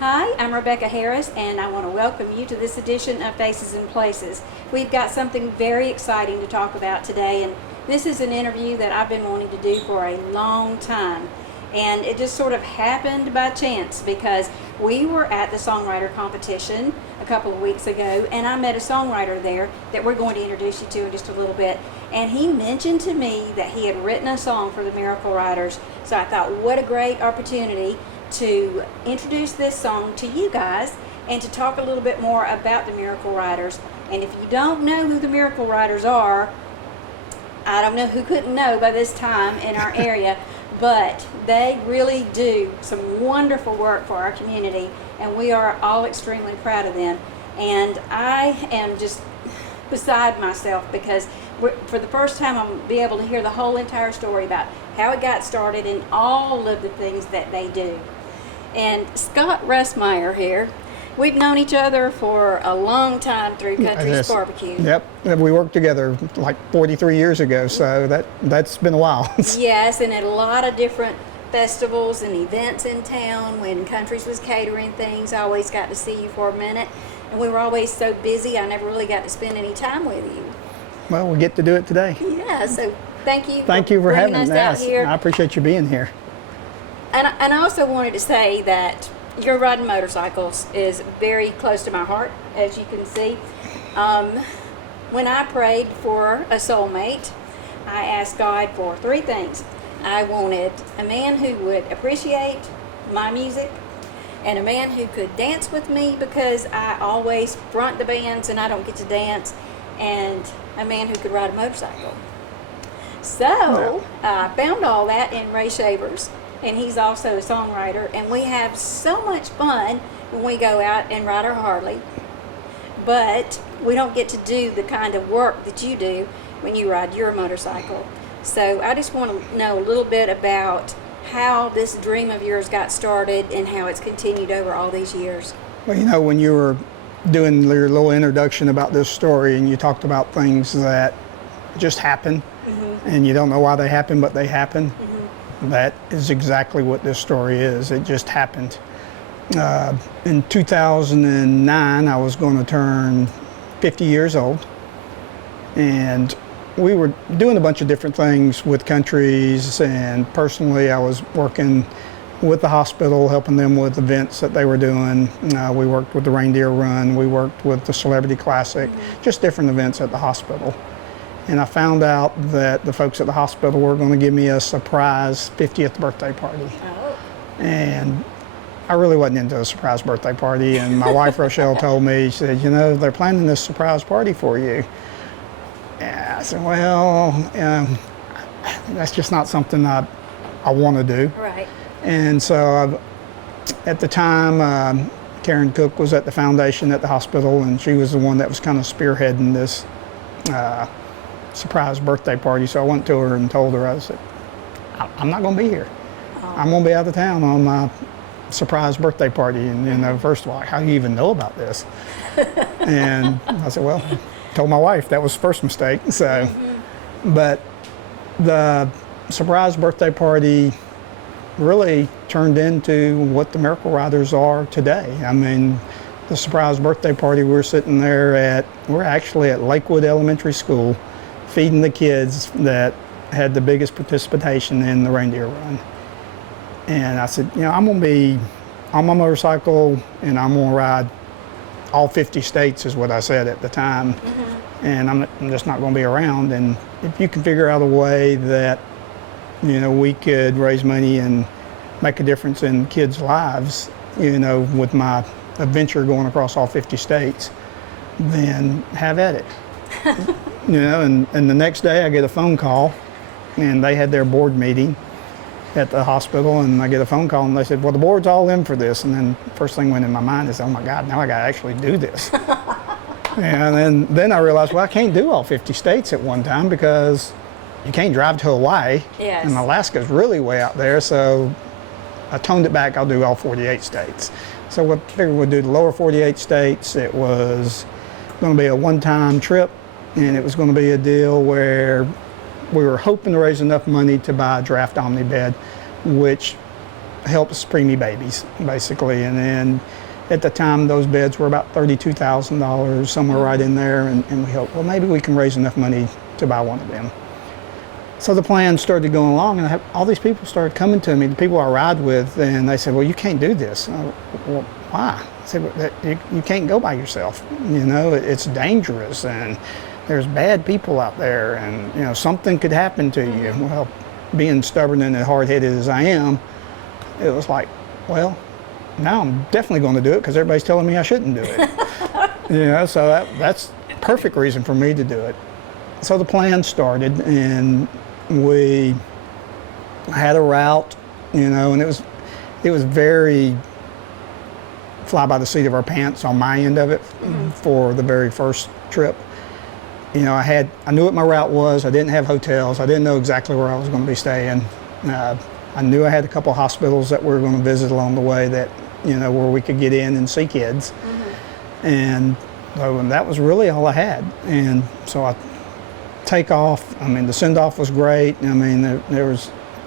Hi, I'm Rebecca Harris, and I want to welcome you to this edition of Faces and Places. We've got something very exciting to talk about today, and this is an interview that I've been wanting to do for a long time. And it just sort of happened by chance because we were at the songwriter competition a couple of weeks ago, and I met a songwriter there that we're going to introduce you to in just a little bit. And he mentioned to me that he had written a song for the Miracle Riders. So I thought, what a great opportunity to introduce this song to you guys and to talk a little bit more about the Miracle Riders. And if you don't know who the Miracle Riders are, I don't know who couldn't know by this time in our area, but they really do some wonderful work for our community, and we are all extremely proud of them. And I am just beside myself because for the first time I'm going to be able to hear the whole entire story about how it got started and all of the things that they do. And Scott Ressmeyer here, we've known each other for a long time through Country's Barbecue. Yep, we worked together like 43 years ago, so that's been a while. Yes, and at a lot of different festivals and events in town when Country's was catering things. I always got to see you for a minute, and we were always so busy I never really got to spend any time with you. Well, we get to do it today. Yeah, so thank you for having us out here. I appreciate you being here. And I also wanted to say that your riding motorcycles is very close to my heart, as you can see. When I prayed for a soulmate, I asked God for three things. I wanted a man who would appreciate my music, and a man who could dance with me because I always front the bands and I don't get to dance, and a man who could ride a motorcycle. So I found all that in Ray Shavers, and he's also a songwriter, and we have so much fun when we go out and ride our Harley, but we don't get to do the kind of work that you do when you ride your motorcycle. So I just want to know a little bit about how this dream of yours got started and how it's continued over all these years. Well, you know, when you were doing your little introduction about this story and you talked about things that just happen, and you don't know why they happen, but they happen, that is exactly what this story is. It just happened. In 2009, I was going to turn 50 years old, and we were doing a bunch of different things with Countries, and personally I was working with the hospital, helping them with events that they were doing. We worked with the Reindeer Run, we worked with the Celebrity Classic, just different events at the hospital. And I found out that the folks at the hospital were going to give me a surprise 50th birthday party. Oh. And I really wasn't into a surprise birthday party, and my wife Rochelle told me, she said, you know, they're planning this surprise party for you. And I said, well, that's just not something I want to do. Right. And so at the time, Karen Cook was at the foundation at the hospital, and she was the one that was kind of spearheading this surprise birthday party. So I went to her and told her, I said, I'm not going to be here. I'm going to be out of town on my surprise birthday party. And, you know, first of all, how do you even know about this? And I said, well, told my wife that was the first mistake. So, but the surprise birthday party really turned into what the Miracle Riders are today. I mean, the surprise birthday party, we're actually at Lakewood Elementary School, feeding the kids that had the biggest participation in the Reindeer Run. And I said, you know, I'm going to be on my motorcycle and I'm going to ride all 50 states is what I said at the time. And I'm just not going to be around. And if you can figure out a way that, you know, we could raise money and make a difference in kids' lives, you know, with my adventure going across all 50 states, then have at it. You know, and the next day I get a phone call, and they had their board meeting at the hospital, and I get a phone call and they said, well, the board's all in for this. And then first thing went in my mind is, oh my God, now I got to actually do this. And then I realized, well, I can't do all 50 states at one time because you can't drive to Hawaii. Yes. And Alaska's really way out there. So I toned it back, I'll do all 48 states. So I figured we'd do the lower 48 states. It was going to be a one-time trip, and it was going to be a deal where we were hoping to raise enough money to buy a draft omni bed, which helps preemie babies, basically. And then at the time, those beds were about $32,000, somewhere right in there. And we helped, well, maybe we can raise enough money to buy one of them. So the plan started going along, and all these people started coming to me, the people I ride with, and they said, well, you can't do this. Well, why? I said, well, you can't go by yourself. You know, it's dangerous, and there's bad people out there, and, you know, something could happen to you. Well, being stubborn and as hard-headed as I am, it was like, well, now I'm definitely going to do it because everybody's telling me I shouldn't do it. You know, so that's a perfect reason for me to do it. So the plan started, and we had a route, you know, and it was very fly by the seat of our pants on my end of it for the very first trip. You know, I knew what my route was. I didn't have hotels. I didn't know exactly where I was going to be staying. I knew I had a couple of hospitals that we were going to visit along the way that, you know, where we could get in and see kids. And so that was really all I had. And so I take off. I mean, the send-off was great. I mean,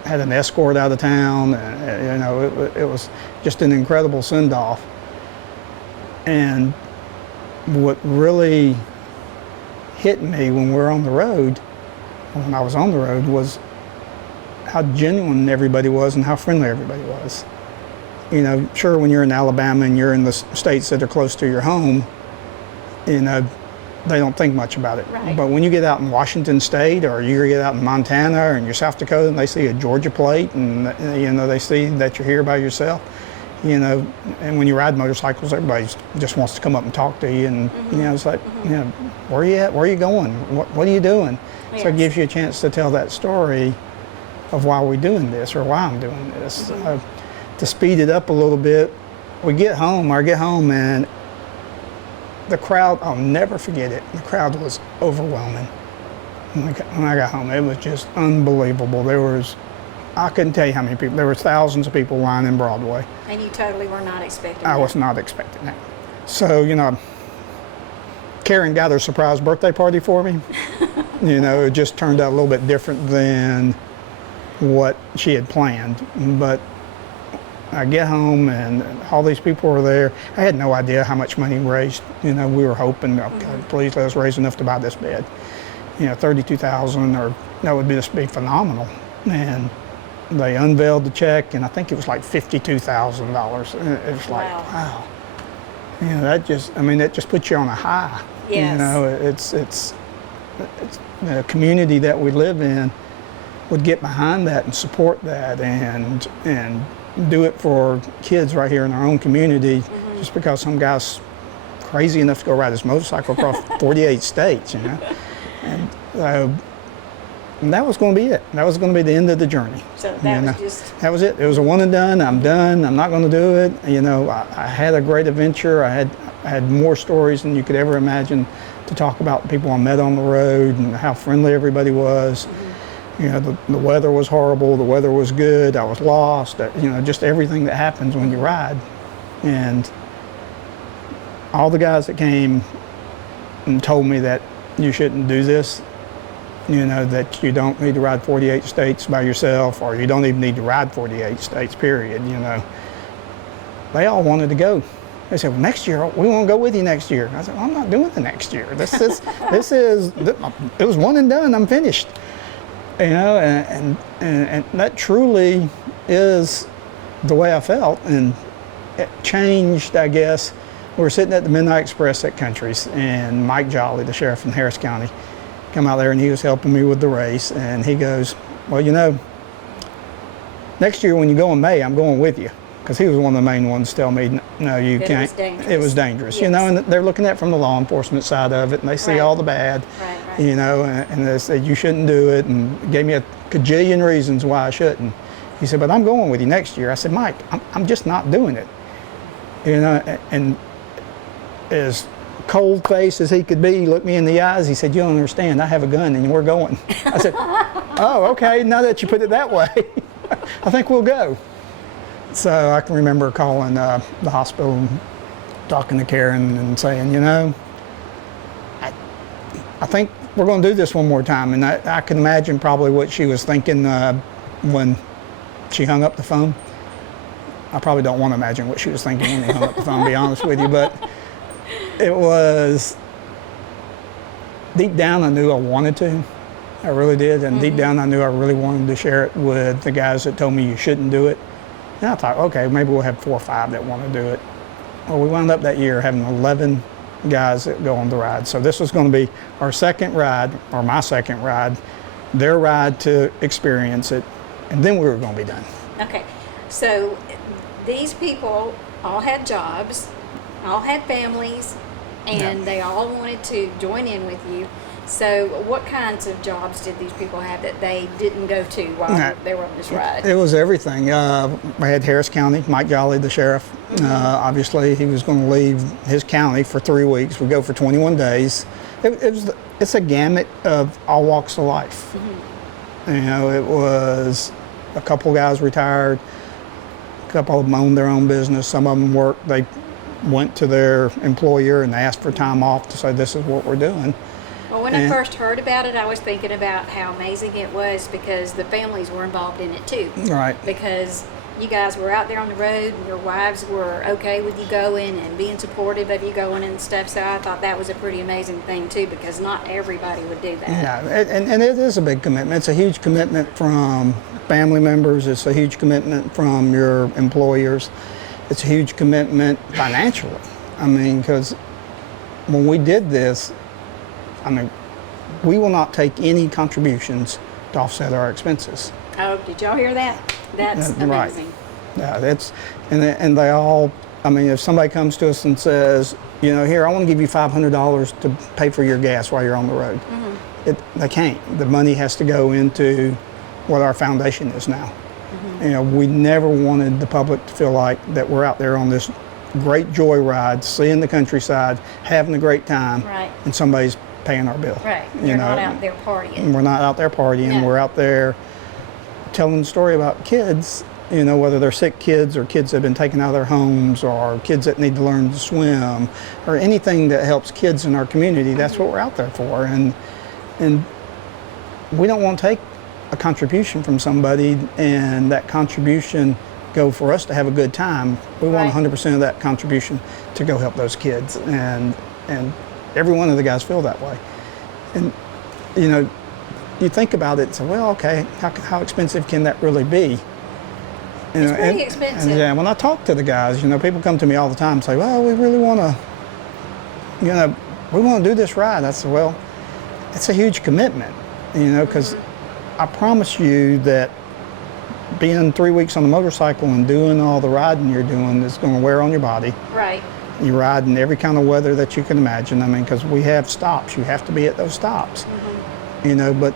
had an escort out of town. You know, it was just an incredible send-off. And what really hit me when we were on the road, when I was on the road, was how genuine everybody was and how friendly everybody was. You know, sure, when you're in Alabama and you're in the states that are close to your home, you know, they don't think much about it. Right. But when you get out in Washington State, or you get out in Montana, or in your South Dakota, and they see a Georgia plate, and, you know, they see that you're here by yourself, you know, and when you ride motorcycles, everybody just wants to come up and talk to you, and, you know, it's like, you know, where are you at? Where are you going? What are you doing? Yes. So it gives you a chance to tell that story of why we're doing this, or why I'm doing this. To speed it up a little bit, I get home, and the crowd, I'll never forget it, the crowd was overwhelming. When I got home, it was just unbelievable. I couldn't tell you how many people, there were thousands of people lining Broadway. And you totally were not expecting that. I was not expecting that. So, you know, Karen got her surprise birthday party for me. You know, it just turned out a little bit different than what she had planned. But I get home and all these people were there. I had no idea how much money we raised. You know, we were hoping, okay, please let us raise enough to buy this bed. You know, $32,000, or that would just be phenomenal. And they unveiled the check, and I think it was like $52,000. It was like, wow. You know, that just puts you on a high. Yes. You know, it's the community that we live in would get behind that and support that, and do it for kids right here in our own community, just because some guy's crazy enough to go ride his motorcycle across 48 states, you know. And that was going to be it. That was going to be the end of the journey. So that was it. It was a one and done. I'm done. I'm not going to do it. You know, I had a great adventure. I had more stories than you could ever imagine to talk about, people I met on the road and how friendly everybody was. You know, the weather was horrible, the weather was good, I was lost, you know, just everything that happens when you ride. And all the guys that came and told me that you shouldn't do this, you know, that you don't need to ride 48 states by yourself, or you don't even need to ride 48 states, period, you know. They all wanted to go. They said, well, next year, we want to go with you next year. I said, well, I'm not doing the next year. It was one and done, I'm finished. You know, and that truly is the way I felt, and it changed, I guess. We were sitting at the Midnight Express at Country's, and Mike Jolly, the sheriff in Harris County, come out there, and he was helping me with the race, and he goes, well, you know, next year when you go in May, I'm going with you, because he was one of the main ones to tell me, no, you can't. It was dangerous. Yes. You know, and they're looking at it from the law enforcement side of it, and they see all the bad. Right. You know, and they said you shouldn't do it, and gave me a cajillion reasons why I shouldn't. He said, but I'm going with you next year. I said, Mike, I'm just not doing it. You know, and as cold-faced as he could be, he looked me in the eyes. He said, you don't understand. I have a gun, and we're going. I said, oh, okay. Now that you put it that way, I think we'll go. So I can remember calling the hospital, and talking to Karen, and saying, you know, I think we're going to do this one more time. And I can imagine probably what she was thinking when she hung up the phone. I probably don't want to imagine what she was thinking when they hung up the phone, to be honest with you, but it was, deep down I knew I wanted to. I really did, and deep down I knew I really wanted to share it with the guys that told me you shouldn't do it. And I thought, okay, maybe we'll have 4 or 5 that want to do it. Well, we wound up that year having 11 guys that go on the ride. So this was going to be our second ride, or my second ride, their ride to experience it, and then we were going to be done. Okay, so these people all had jobs, all had families, and they all wanted to join in with you. So what kinds of jobs did these people have that they didn't go to while they were on this ride? It was everything. I had Harris County, Mike Jolly, the sheriff. Obviously, he was going to leave his county for 3 weeks. We go for 21 days. It's a gamut of all walks of life. You know, it was a couple guys retired, a couple of them owned their own business, some of them worked. They went to their employer and asked for time off to say, this is what we're doing. Well, when I first heard about it, I was thinking about how amazing it was because the families were involved in it too. Right. Because you guys were out there on the road and your wives were okay with you going and being supportive of you going and stuff. So I thought that was a pretty amazing thing too, because not everybody would do that. Yeah, and it is a big commitment. It's a huge commitment from family members. It's a huge commitment from your employers. It's a huge commitment financially. I mean, because when we did this, I mean, we will not take any contributions to offset our expenses. Oh, did y'all hear that? That's amazing. Right. Yeah, that's, and they all, I mean, if somebody comes to us and says, you know, here, I want to give you $500 to pay for your gas while you're on the road. They can't. The money has to go into what our foundation is now. You know, we never wanted the public to feel like that we're out there on this great joyride, seeing the countryside, having a great time, and somebody's paying our bill. Right. You're not out there partying. We're not out there partying. No. We're out there telling the story about kids, you know, whether they're sick kids or kids that have been taken out of their homes or kids that need to learn to swim or anything that helps kids in our community. That's what we're out there for. And we don't want to take a contribution from somebody and that contribution go for us to have a good time. We want 100% of that contribution to go help those kids. And every one of the guys feel that way. And, you know, you think about it and say, well, okay, how expensive can that really be? It's pretty expensive. And, yeah, when I talk to the guys, you know, people come to me all the time and say, well, we really want to, you know, we want to do this ride. I said, well, it's a huge commitment, you know, because I promise you that being 3 weeks on the motorcycle and doing all the riding you're doing is going to wear on your body. Right. You ride in every kind of weather that you can imagine. I mean, because we have stops. You have to be at those stops. You know, but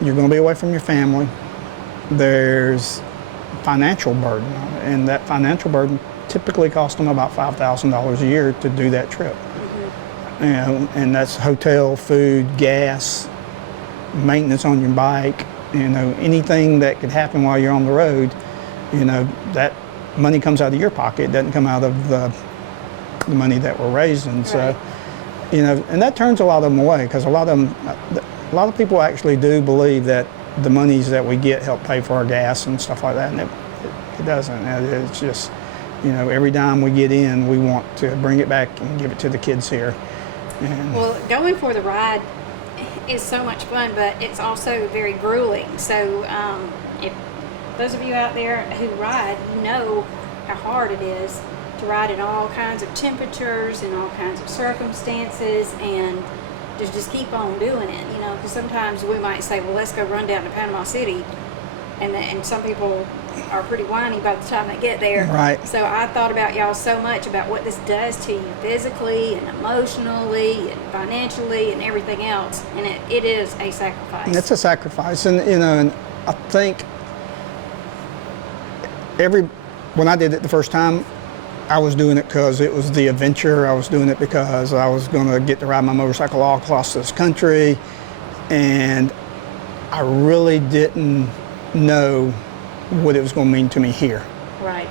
you're going to be away from your family. There's financial burden, and that financial burden typically costs them about $5,000 a year to do that trip. You know, and that's hotel, food, gas, maintenance on your bike. You know, anything that could happen while you're on the road, you know, that money comes out of your pocket. It doesn't come out of the money that we're raising. So, you know, and that turns a lot of them away because a lot of people actually do believe that the monies that we get help pay for our gas and stuff like that, and it doesn't. It's just, you know, every dime we get in, we want to bring it back and give it to the kids here. And well, going for the ride is so much fun, but it's also very grueling. So if those of you out there who ride, you know how hard it is to ride in all kinds of temperatures and all kinds of circumstances, and just keep on doing it, you know, because sometimes we might say, well, let's go run down to Panama City, and some people are pretty whiny by the time they get there. Right. So I thought about y'all so much about what this does to you physically and emotionally and financially and everything else, and it is a sacrifice. It's a sacrifice, and you know, and I think when I did it the first time, I was doing it because it was the adventure. I was doing it because I was going to get to ride my motorcycle all across this country, and I really didn't know what it was going to mean to me here. Right.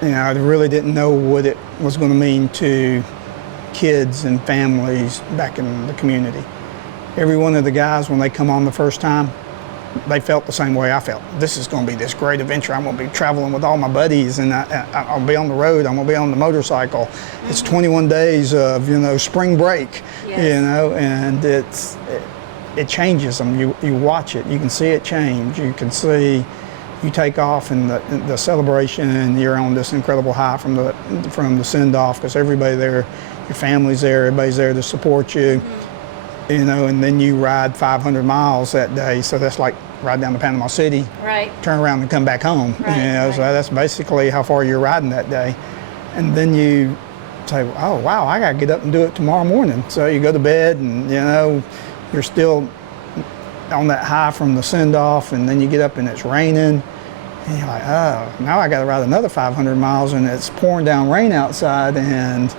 You know, I really didn't know what it was going to mean to kids and families back in the community. Every one of the guys, when they come on the first time, they felt the same way I felt. This is going to be this great adventure. I'm going to be traveling with all my buddies, and I'll be on the road. I'm going to be on the motorcycle. Mm-hmm. It's 21 days of, spring break, yes. And it changes them. You watch it. You can see it change. You can see you take off in the celebration, and you're on this incredible high from the send-off, because everybody there, your family's there, everybody's there to support you. Mm-hmm. And then you ride 500 miles that day, so that's like ride down to Panama City, right? Turn around and come back home. Right, So that's basically how far you're riding that day. And then you say, oh wow, I gotta get up and do it tomorrow morning. So you go to bed, and you're still on that high from the send-off, and then you get up and it's raining, and you're like, oh, now I gotta ride another 500 miles, and it's pouring down rain outside, and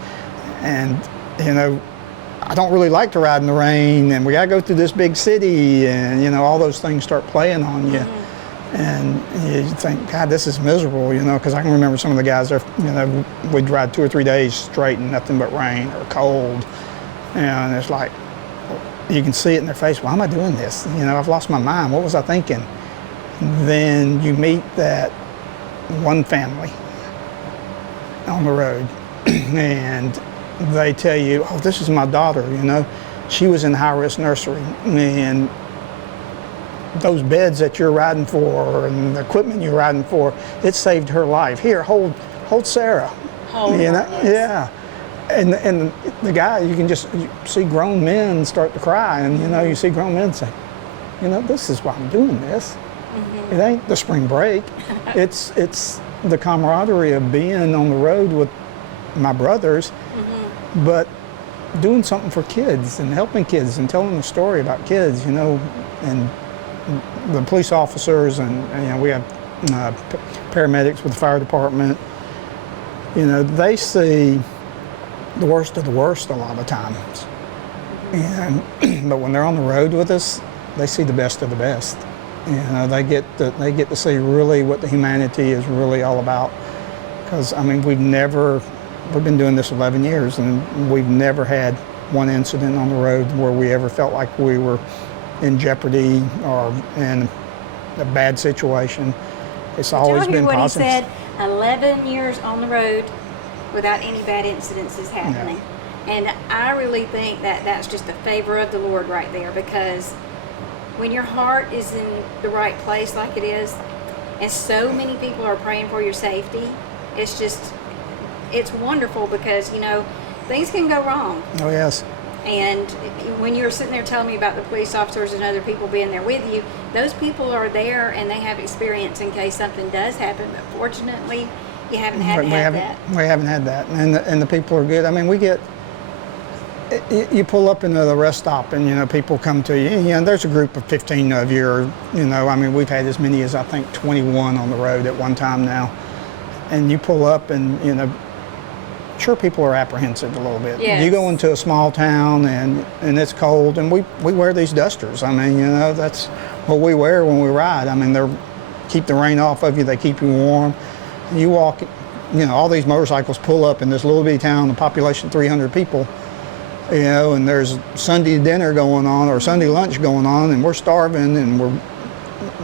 I don't really like to ride in the rain, and we gotta go through this big city, and all those things start playing on you. Mm-hmm. And you think, God, this is miserable, because I can remember some of the guys there, we'd ride 2 or 3 days straight and nothing but rain or cold, and it's like, you can see it in their face, why am I doing this? I've lost my mind, what was I thinking? Then you meet that one family on the road, and they tell you, oh, this is my daughter, she was in high-risk nursery, and those beds that you're riding for and the equipment you're riding for, it saved her life. Here, hold Sarah. Yes. Yeah. And the guy, you see grown men start to cry, and you see grown men say, this is why I'm doing this. Mm-hmm. It ain't the spring break. it's the camaraderie of being on the road with my brothers. Mm-hmm. But doing something for kids and helping kids and telling a story about kids, and the police officers, and we have paramedics with the fire department. They see the worst of the worst a lot of times. Mm-hmm. But when they're on the road with us, they see the best of the best. They get to see really what the humanity is really all about. Because we've been doing this 11 years, and we've never had one incident on the road where we ever felt like we were in jeopardy or in a bad situation. It's always been what positive. He said, 11 years on the road without any bad incidences happening. Yeah. And I really think that that's just a favor of the Lord right there, because when your heart is in the right place like it is, and so many people are praying for your safety, it's wonderful, because things can go wrong. Oh yes. And when you're sitting there telling me about the police officers and other people being there with you, those people are there and they have experience in case something does happen. But fortunately, you haven't had that. We haven't had that, and the people are good. I mean, we get. You pull up into the rest stop, and people come to you. There's a group of 15 of you. Or, we've had as many as I think 21 on the road at one time now. And you pull up, and sure, people are apprehensive a little bit. Yes. You go into a small town, and it's cold, and we wear these dusters. That's what we wear when we ride. They keep the rain off of you. They keep you warm. And you walk. All these motorcycles pull up in this little bitty town, the population 300 people. And there's Sunday dinner going on or Sunday lunch going on, and we're starving, and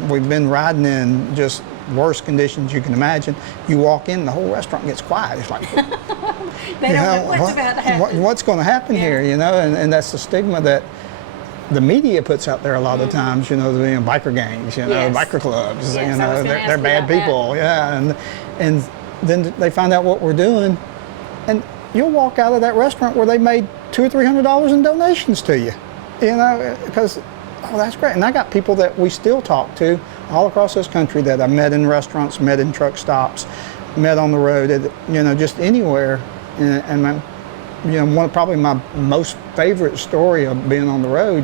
we've been riding in just worst conditions you can imagine. You walk in, the whole restaurant gets quiet. It's like, they don't know what's about to happen. What's going to happen here, and that's the stigma that the media puts out there a lot of times, biker gangs, Yes. biker clubs, Yes, they're bad people, and then they find out what we're doing, and you'll walk out of that restaurant where they made $200 or $300 in donations to you, because that's great. And I got people that we still talk to all across this country that I met in restaurants, met in truck stops, met on the road, just anywhere. And probably my most favorite story of being on the road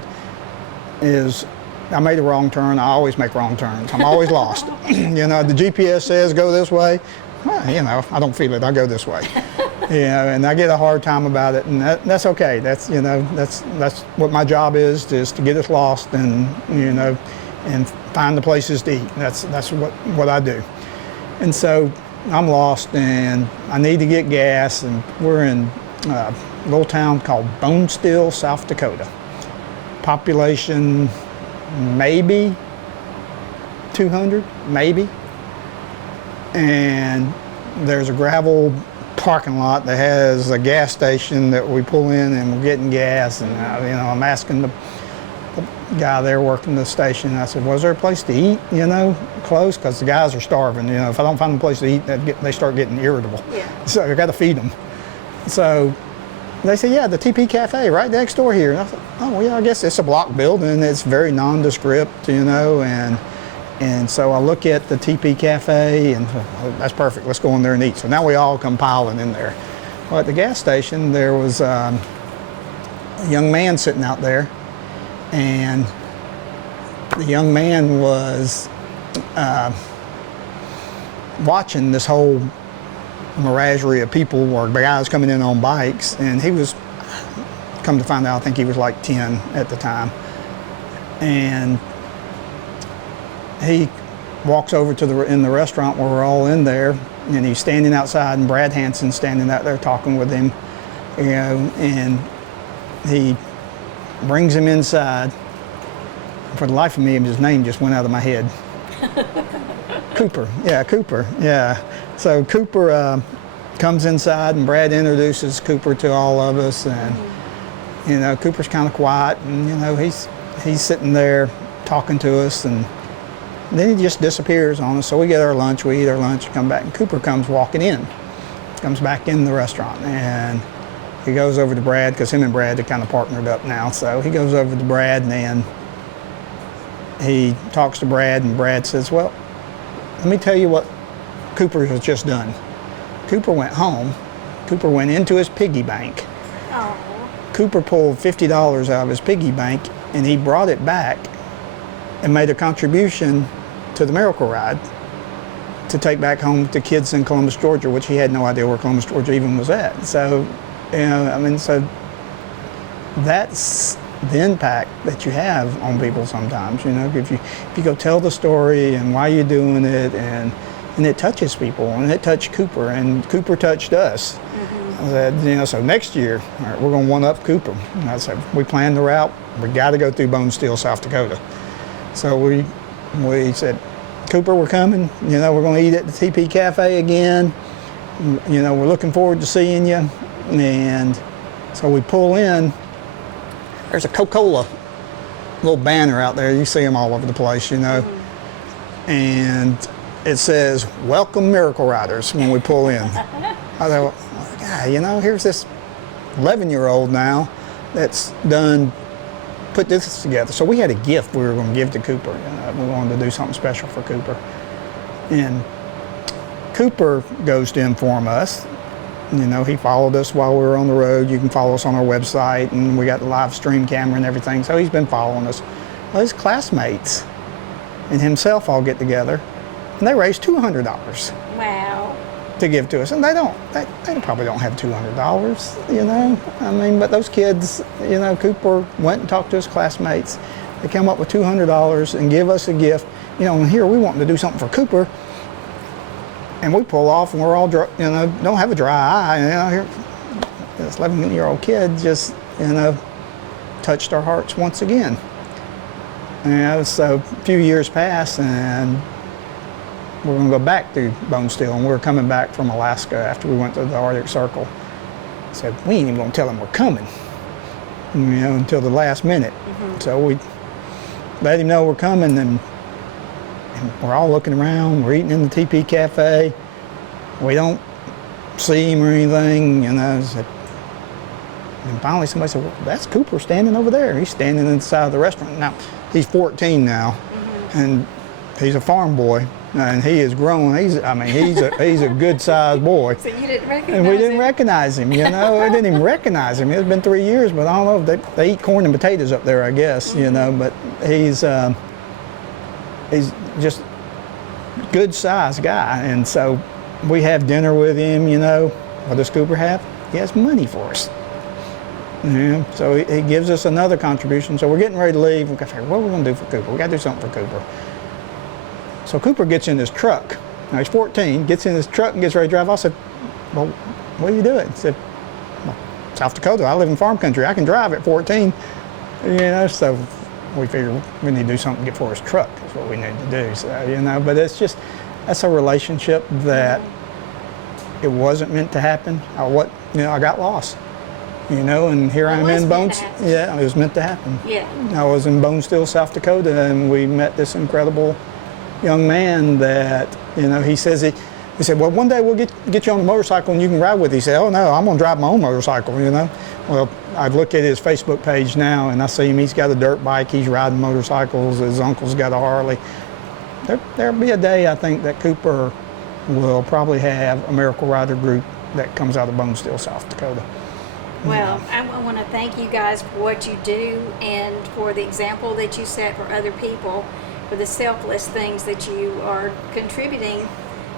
is I made a wrong turn. I always make wrong turns. I'm always lost. The GPS says go this way. Well, I don't feel it. I go this way. And I get a hard time about it, and that's okay. That's what my job is to get us lost, and and find the places to eat. That's what I do. And so I'm lost, and I need to get gas, and we're in a little town called Bonesteel, South Dakota. Population maybe 200, maybe. And there's a gravel parking lot that has a gas station that we pull in and we're getting gas. And I'm asking the guy there working the station, I said, was there a place to eat, close? Because the guys are starving. If I don't find a place to eat, they start getting irritable. Yeah. So I got to feed them. So they said, yeah, the TP Cafe right next door here. And I thought, oh, yeah, I guess it's a block building. It's very nondescript, and so I look at the TP Cafe, and that's perfect. Let's go in there and eat. So now we all come piling in there. Well, at the gas station, there was a young man sitting out there, and the young man was watching this whole menagerie of people or guys coming in on bikes, and he was, come to find out, I think he was like 10 at the time. And he walks over to in the restaurant where we're all in there, and he's standing outside, and Brad Hanson's standing out there talking with him, and he brings him inside. For the life of me, his name just went out of my head. Cooper. Yeah. So Cooper comes inside, and Brad introduces Cooper to all of us, and Cooper's kind of quiet, and he's sitting there talking to us, and then he just disappears on us. So we get our lunch, we eat our lunch, come back, and Cooper comes walking in, comes back in the restaurant, and he goes over to Brad, because him and Brad are kind of partnered up now. So he goes over to Brad, and then he talks to Brad, and Brad says, well, let me tell you what Cooper has just done. Cooper went home. Cooper went into his piggy bank. Oh. Cooper pulled $50 out of his piggy bank, and he brought it back and made a contribution to the Miracle Ride to take back home to kids in Columbus, Georgia, which he had no idea where Columbus, Georgia even was at. So, so that's the impact that you have on people sometimes. If you go tell the story and why you're doing it, and it touches people, and it touched Cooper, and Cooper touched us. I said, so next year, all right, we're going to one-up Cooper. And I said, we planned the route. We got to go through Bone Steel, South Dakota. So we said, Cooper, we're coming. We're going to eat at the TP Cafe again. We're looking forward to seeing you. And so we pull in. There's a Coca-Cola little banner out there. You see them all over the place, And it says, welcome Miracle Riders, when we pull in. I thought, yeah, here's this 11-year-old now that's put this together. So we had a gift we were going to give to Cooper. We wanted to do something special for Cooper. And Cooper goes to inform us. He followed us while we were on the road. You can follow us on our website, and we got the live stream camera and everything. So he's been following us. Well, his classmates and himself all get together, and they raise $200. Wow. To give to us, and they probably don't have $200, but those kids, Cooper went and talked to his classmates. They come up with $200 and give us a gift. And here we want to do something for Cooper, and we pull off, and we're all, don't have a dry eye. Here, this 11-year-old kid just, touched our hearts once again. So a few years pass, and we're going to go back through Bone Steel, and we're coming back from Alaska after we went to the Arctic Circle. I said, we ain't even going to tell them we're coming, until the last minute. So we let him know we're coming, and we're all looking around. We're eating in the TP Cafe. We don't see him or anything, and finally somebody said, well, that's Cooper standing over there. He's standing inside the restaurant. Now, he's 14 now, and he's a farm boy. And he is grown. He's a good-sized boy. So you didn't recognize him? And we didn't recognize him, We didn't even recognize him. It's been 3 years, but I don't know. They eat corn and potatoes up there, I guess, But he's just good-sized guy. And so we have dinner with him, What does Cooper have? He has money for us. So he gives us another contribution. So we're getting ready to leave. We're going to figure, what are we going to do for Cooper? We got to do something for Cooper. So Cooper gets in his truck. Now he's 14, gets in his truck and gets ready to drive. I said, well, what are you doing? He said, well, South Dakota, I live in farm country. I can drive at 14. So we figured we need to do something to get Forrest's truck. Is what we need to do. So, but it's just, that's a relationship that it wasn't meant to happen. I got lost. And here I am in Bones. Yeah, it was meant to happen. Yeah. I was in Bonesteel, South Dakota, and we met this incredible young man that, he said, well, one day we'll get you on the motorcycle and you can ride with it. He said, oh no, I'm gonna drive my own motorcycle, Well, I look at his Facebook page now and I see him, he's got a dirt bike, he's riding motorcycles, his uncle's got a Harley. There'll be a day, I think, that Cooper will probably have a Miracle Rider group that comes out of Bonesteel, South Dakota. Well, I want to thank you guys for what you do and for the example that you set for other people, for the selfless things that you are contributing,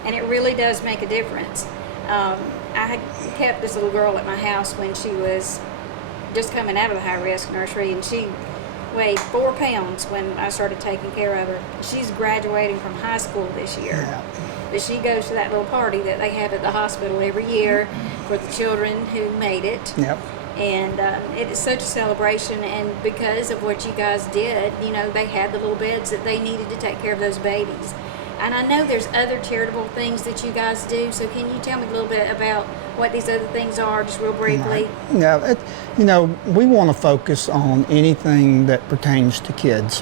and it really does make a difference. I had kept this little girl at my house when she was just coming out of the high-risk nursery, and she weighed 4 pounds when I started taking care of her. She's graduating from high school this year. Yeah. But she goes to that little party that they have at the hospital every year for the children who made it. Yep. And it is such a celebration, and because of what you guys did, they had the little beds that they needed to take care of those babies. And I know there's other charitable things that you guys do, so can you tell me a little bit about what these other things are, just real briefly? Yeah, we want to focus on anything that pertains to kids.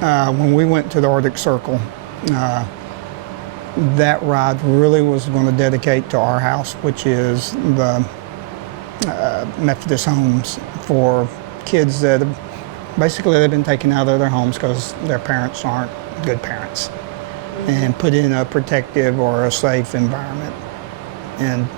When we went to the Arctic Circle, that ride really was going to dedicate to our house, which is the Methodist homes for kids that basically they've been taken out of their homes because their parents aren't good parents, and put in a protective or a safe environment. And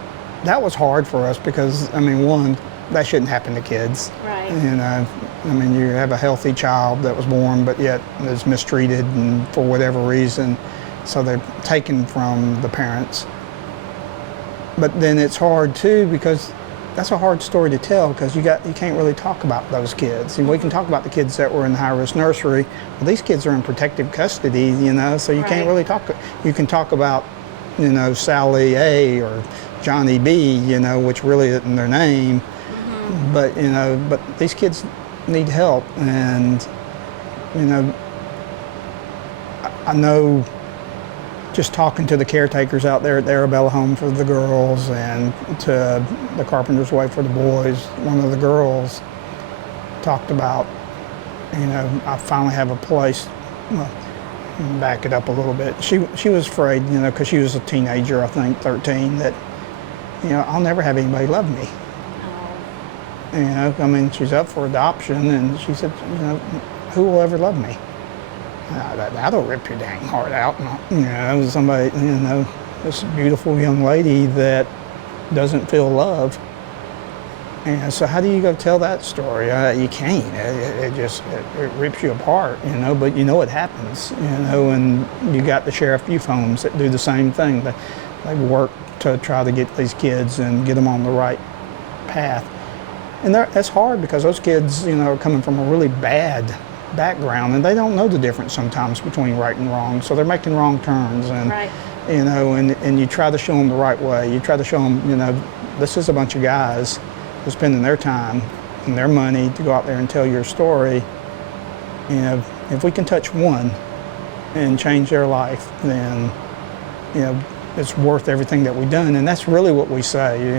that was hard for us because, one, that shouldn't happen to kids. Right. You have a healthy child that was born but yet is mistreated and for whatever reason, so they're taken from the parents. But then it's hard too because that's a hard story to tell because you can't really talk about those kids. And we can talk about the kids that were in high-risk nursery. Well, these kids are in protective custody, so you can't really talk. You can talk about, Sally A or Johnny B, which really isn't their name. But these kids need help, and I know. Just talking to the caretakers out there at the Arabella home for the girls and to the Carpenter's Way for the boys, one of the girls talked about, I finally have a place. Well, back it up a little bit. She was afraid, because she was a teenager, I think, 13, that, I'll never have anybody love me. She's up for adoption, and she said, who will ever love me? That'll rip your dang heart out. Somebody, this beautiful young lady that doesn't feel love. And so how do you go tell that story? You can't. It rips you apart, but it happens, and you got the sheriff youth homes that do the same thing. They work to try to get these kids and get them on the right path. And that's hard because those kids, are coming from a really bad background, and they don't know the difference sometimes between right and wrong, so they're making wrong turns, and right. And you try to show them the right way. You try to show them, this is a bunch of guys who are spending their time and their money to go out there and tell your story. If we can touch one and change their life, then it's worth everything that we've done. And that's really what we say.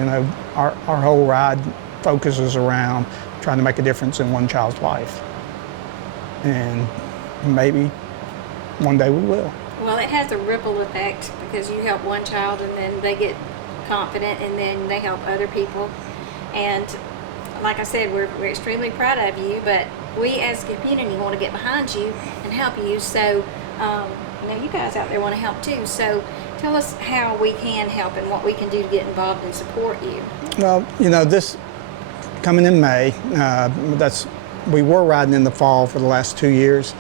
Our whole ride focuses around trying to make a difference in one child's life. And maybe one day we will. Well, it has a ripple effect because you help one child and then they get confident and then they help other people. And like I said, we're extremely proud of you, but we as a community want to get behind you and help you. So, you guys out there want to help too. So tell us how we can help and what we can do to get involved and support you. Well, this coming in May, we were riding in the fall for the last 2 years.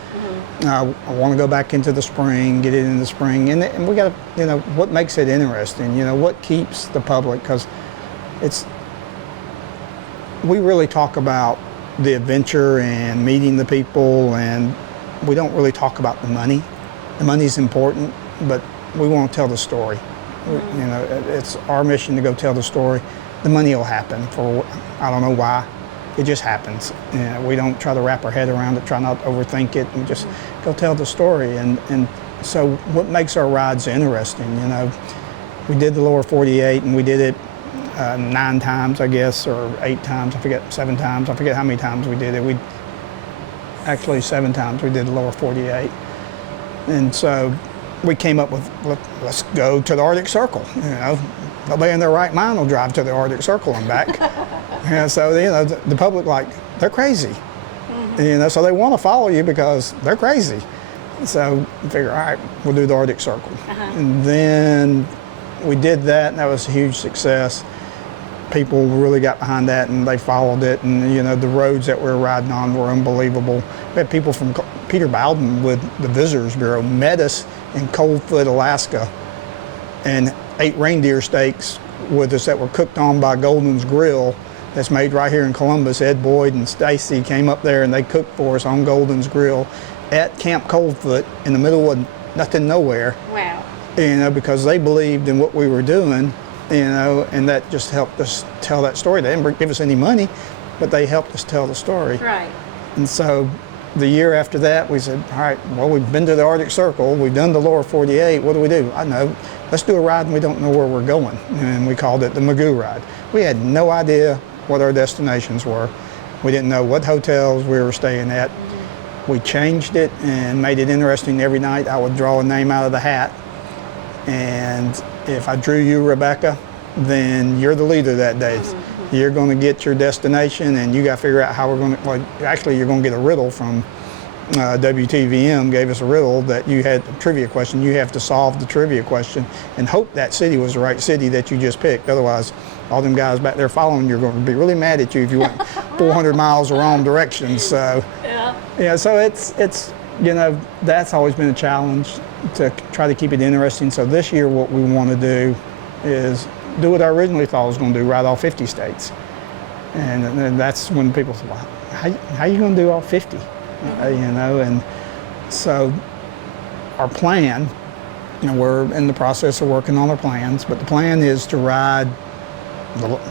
I want to go back into the spring, get it in the spring, and we got to, what makes it interesting, what keeps the public, because we really talk about the adventure and meeting the people, and we don't really talk about the money. The money's important, but we want to tell the story. It's our mission to go tell the story. The money will happen I don't know why. it just happens. We don't try to wrap our head around it, try not to overthink it, and just go tell the story. And so what makes our rides interesting, we did the lower 48 and we did it 9 times, I guess, or 8 times, I forget, 7 times, I forget how many times we did it. Actually 7 times we did the lower 48. And so we came up with, let's go to the Arctic Circle. Nobody in their right mind will drive to the Arctic Circle and back. So the public, they're crazy. So they want to follow you because they're crazy. So we figure, all right, we'll do the Arctic Circle. And then we did that, and that was a huge success. People really got behind that, and they followed it. And the roads that we were riding on were unbelievable. We had people from Peter Bowden with the Visitors Bureau met us in Coldfoot, Alaska, and ate reindeer steaks with us that were cooked on by Golden's Grill. That's made right here in Columbus. Ed Boyd and Stacy came up there and they cooked for us on Golden's Grill at Camp Coldfoot in the middle of nothing, nowhere. Wow. Because they believed in what we were doing, and that just helped us tell that story. They didn't give us any money, but they helped us tell the story. Right. And so the year after that, we said, all right, well, we've been to the Arctic Circle, we've done the lower 48, what do? I know, let's do a ride and we don't know where we're going. And we called it the Magoo Ride. We had no idea what our destinations were. We didn't know what hotels we were staying at. We changed it and made it interesting every night. I would draw a name out of the hat. And if I drew you, Rebecca, then you're the leader that day. You're going to get your destination, and you got to figure out how we're going to, actually you're going to get a riddle from WTVM, gave us a riddle that you had a trivia question. You have to solve the trivia question and hope that city was the right city that you just picked. Otherwise, all them guys back there following you are going to be really mad at you if you went 400 miles the wrong direction. So, so it's that's always been a challenge to try to keep it interesting. So this year what we want to do is do what I originally thought I was going to do, ride all 50 states. And that's when people say, well, how are you going to do all 50? And so our plan, we're in the process of working on our plans, but the plan is to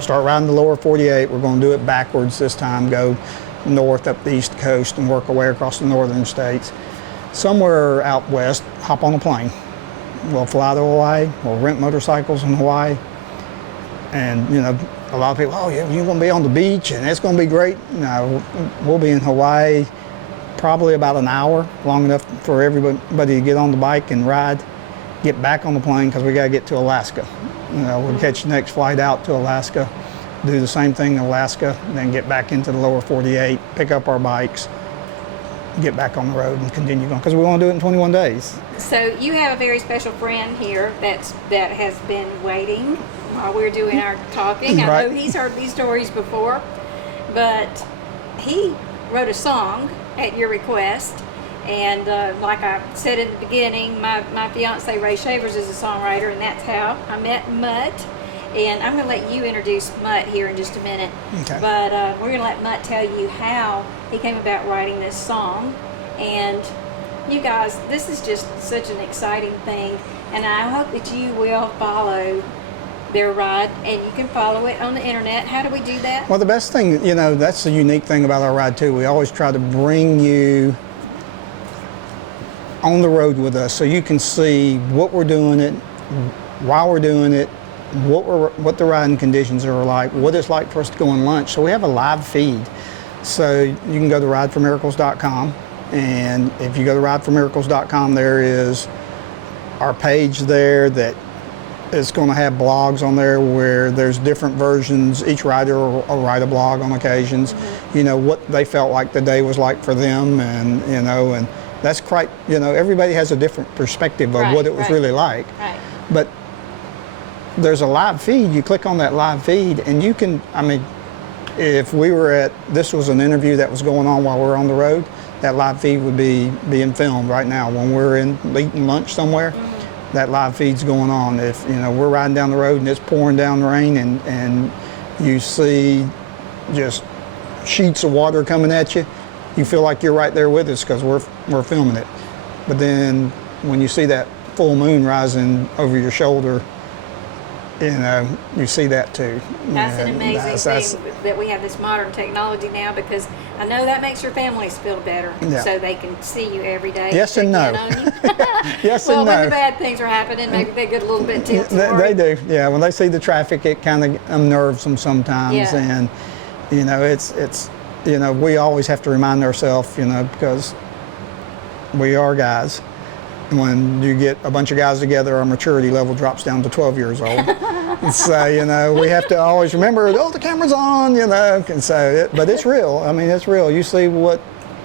start riding the lower 48. We're going to do it backwards this time, go north up the east coast and work our way across the northern states. Somewhere out west, hop on a plane. We'll fly to Hawaii, we'll rent motorcycles in Hawaii. And, a lot of people, oh, yeah, you're going to be on the beach and it's going to be great. No, we'll be in Hawaii probably about an hour, long enough for everybody to get on the bike and ride, get back on the plane because we got to get to Alaska. We'll catch the next flight out to Alaska, do the same thing in Alaska, then get back into the lower 48, pick up our bikes, get back on the road and continue going because we want to do it in 21 days. So you have a very special friend here that has been waiting while we're doing our talking. I know he's heard these stories before, but he wrote a song at your request. And like I said in the beginning, my fiance Ray Shavers is a songwriter, and that's how I met Mutt. And I'm going to let you introduce Mutt here in just a minute. Okay. But we're going to let Mutt tell you how he came about writing this song. And you guys, this is just such an exciting thing. And I hope that you will follow their ride, and you can follow it on the internet. How do we do that? Well, the best thing, that's the unique thing about our ride too. We always try to bring you on the road with us so you can see what we're doing it, why we're doing it, what the riding conditions are like, what it's like for us to go on lunch. So we have a live feed. So you can go to rideformiracles.com, and if you go to rideformiracles.com, there is our page there that is going to have blogs on there where there's different versions. Each rider will write a blog on occasions, what they felt like the day was like for them, and and that's quite, everybody has a different perspective of what it was really like. Right. But there's a live feed. You click on that live feed and you can, if we were this was an interview that was going on while we were on the road, that live feed would be being filmed right now. When we're eating lunch somewhere, that live feed's going on. If, we're riding down the road and it's pouring down rain and you see just sheets of water coming at you, you feel like you're right there with us because we're filming it. But then when you see that full moon rising over your shoulder, you see that too. That's an And amazing thing that we have this modern technology now, because I know that makes your families feel better, Yeah. so they can see you every day. Yes and no. Yes Well, and when no. the bad things are happening, maybe they get a little bit tilted. They do, yeah. When they see the traffic, it kind of unnerves them sometimes, Yeah. and it's we always have to remind ourselves, because we are guys. When you get a bunch of guys together, our maturity level drops down to 12 years old. So, we have to always remember, the camera's on, and so, but it's real. I mean, it's real. You see what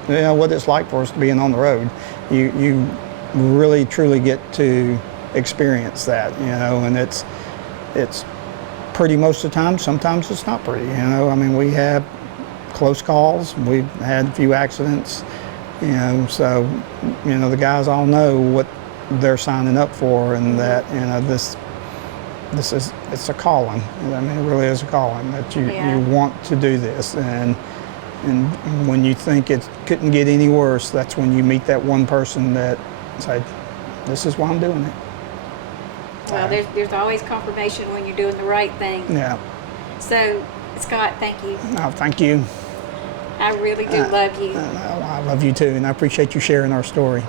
it's like for us being on the road. You really, truly get to experience that, and it's pretty most of the time. Sometimes it's not pretty, I mean, we have close calls. We've had a few accidents. So, the guys all know what they're signing up for, and that, it's a calling. I mean, it really is a calling that you want to do this. And when you think it couldn't get any worse, that's when you meet that one person that said, this is why I'm doing it. Well, there's always confirmation when you're doing the right thing. Yeah. So, Scott, thank you. Oh, thank you. I really do love you. I love you too, and I appreciate you sharing our story.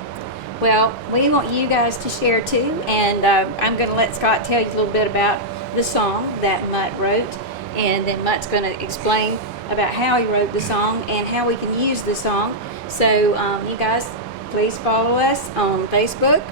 Well, we want you guys to share too, and I'm going to let Scott tell you a little bit about the song that Mutt wrote, and then Mutt's going to explain about how he wrote the song and how we can use the song. So you guys, please follow us on Facebook.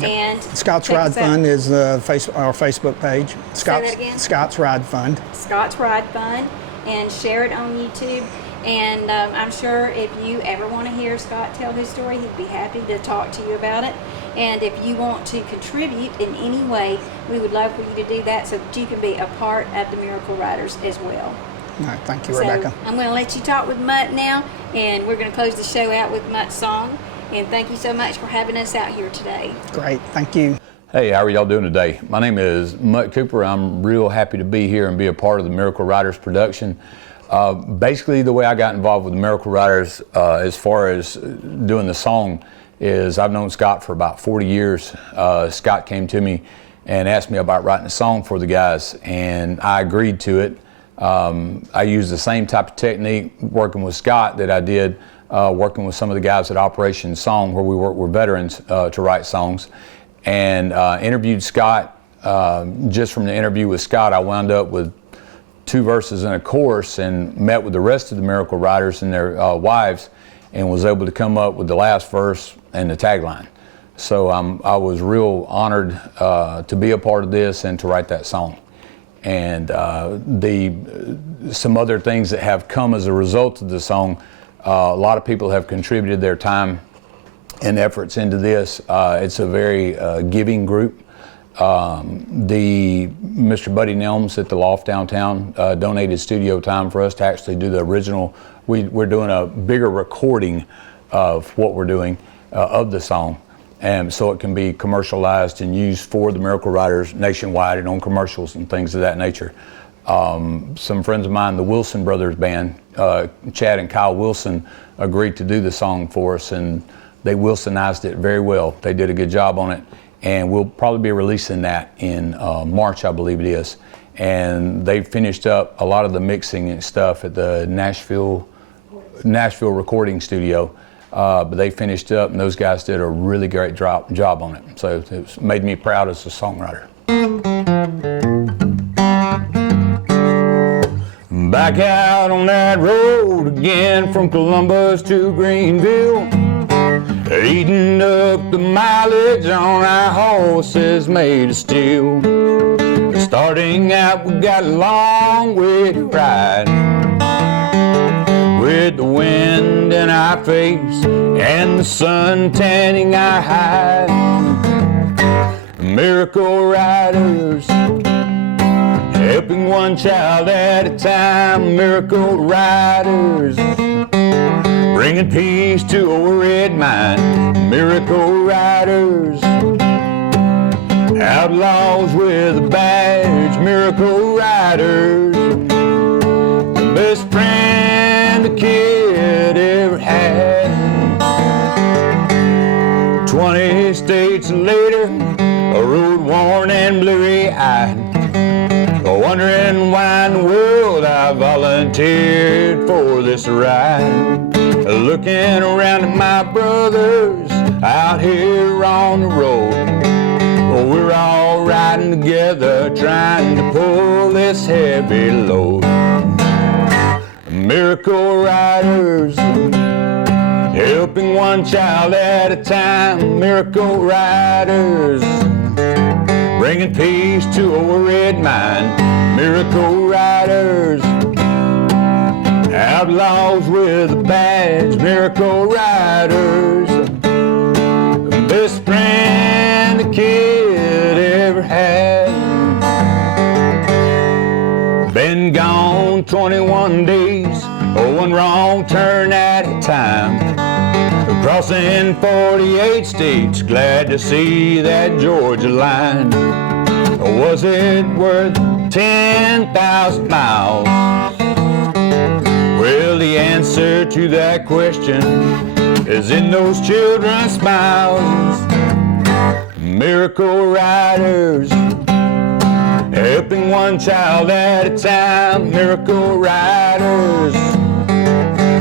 Yep. And Scott's Ride Fund is our Facebook page. Say that again? Scott's Ride Fund. Scott's Ride Fund, and share it on YouTube. And I'm sure if you ever want to hear Scott tell his story, he'd be happy to talk to you about it. And if you want to contribute in any way, we would love for you to do that so that you can be a part of the Miracle Riders as well. All right, thank you, Rebecca. So I'm going to let you talk with Mutt now, and we're going to close the show out with Mutt's song. And thank you so much for having us out here today. Great, thank you. Hey, how are y'all doing today? My name is Mutt Cooper. I'm real happy to be here and be a part of the Miracle Riders production. Basically, the way I got involved with the Miracle Riders as far as doing the song is I've known Scott for about 40 years. Scott came to me and asked me about writing a song for the guys, and I agreed to it. I used the same type of technique working with Scott that I did working with some of the guys at Operation Song, where we work with veterans to write songs, and interviewed Scott. Just from the interview with Scott, I wound up with 2 verses and a chorus, and met with the rest of the Miracle Riders and their wives, and was able to come up with the last verse and the tagline. So I was real honored to be a part of this and to write that song. And some other things that have come as a result of the song, a lot of people have contributed their time and efforts into this. It's a very giving group. Mr. Buddy Nelms at the Loft downtown donated studio time for us to actually do the original. We're doing a bigger recording of what we're doing of the song, and so it can be commercialized and used for the Miracle Riders nationwide and on commercials and things of that nature. Some friends of mine, the Wilson Brothers Band, Chad and Kyle Wilson, agreed to do the song for us, and they Wilsonized it very well. They did a good job on it. And we'll probably be releasing that in March, I believe it is. And they finished up a lot of the mixing and stuff at the Nashville recording studio. But they finished up, and those guys did a really great job on it. So it's made me proud as a songwriter. Back out on that road again from Columbus to Greenville. Eating up the mileage on our horses made of steel. Starting out, we got a long way to ride, with the wind in our face and the sun tanning our hide. Miracle Riders, helping one child at a time. Miracle Riders, bringing peace to a red mind. Miracle Riders, outlaws with a badge. Miracle Riders, the best friend the kid ever had. 20 states later, a road worn and blurry eyed. wondering why in the world I volunteered for this ride. Looking around at my brothers out here on the road. Well, we're all riding together trying to pull this heavy load. Miracle Riders, helping one child at a time. Miracle Riders, bringing peace to a worried mind. Miracle Riders, outlaws with a badge. Miracle Riders, best friend a kid ever had. Been gone 21 days, one wrong turn at a time. Crossing 48 states, glad to see that Georgia line. Was it worth 10,000 miles? Well, the answer to that question is in those children's smiles. Miracle Riders, helping one child at a time. Miracle Riders,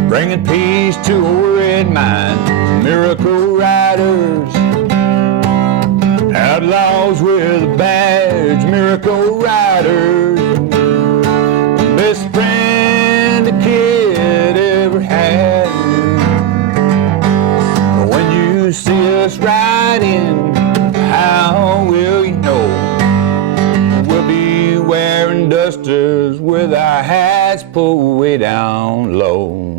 bringing peace to a worried mind. Miracle Riders, outlaws with a badge. Miracle Riders, best friend a kid ever had. When you see us riding, how will you know? We'll be wearing dusters with our hats pulled way down low.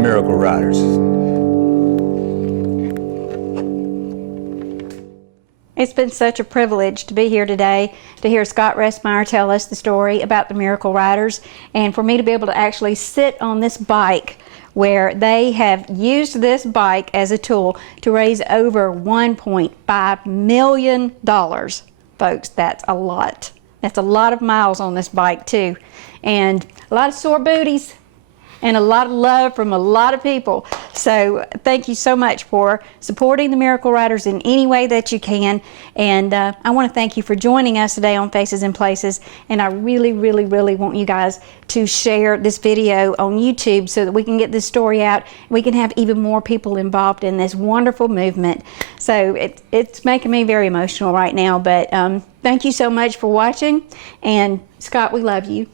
Miracle Riders. It's been such a privilege to be here today to hear Scott Ressmeyer tell us the story about the Miracle Riders, and for me to be able to actually sit on this bike where they have used this bike as a tool to raise over $1.5 million. Folks, that's a lot. That's a lot of miles on this bike too, and a lot of sore booties and a lot of love from a lot of people. So thank you so much for supporting the Miracle Riders in any way that you can. And I want to thank you for joining us today on Faces and Places. And I really, really, really want you guys to share this video on YouTube so that we can get this story out. We can have even more people involved in this wonderful movement. So it's making me very emotional right now. But thank you so much for watching. And Scott, we love you.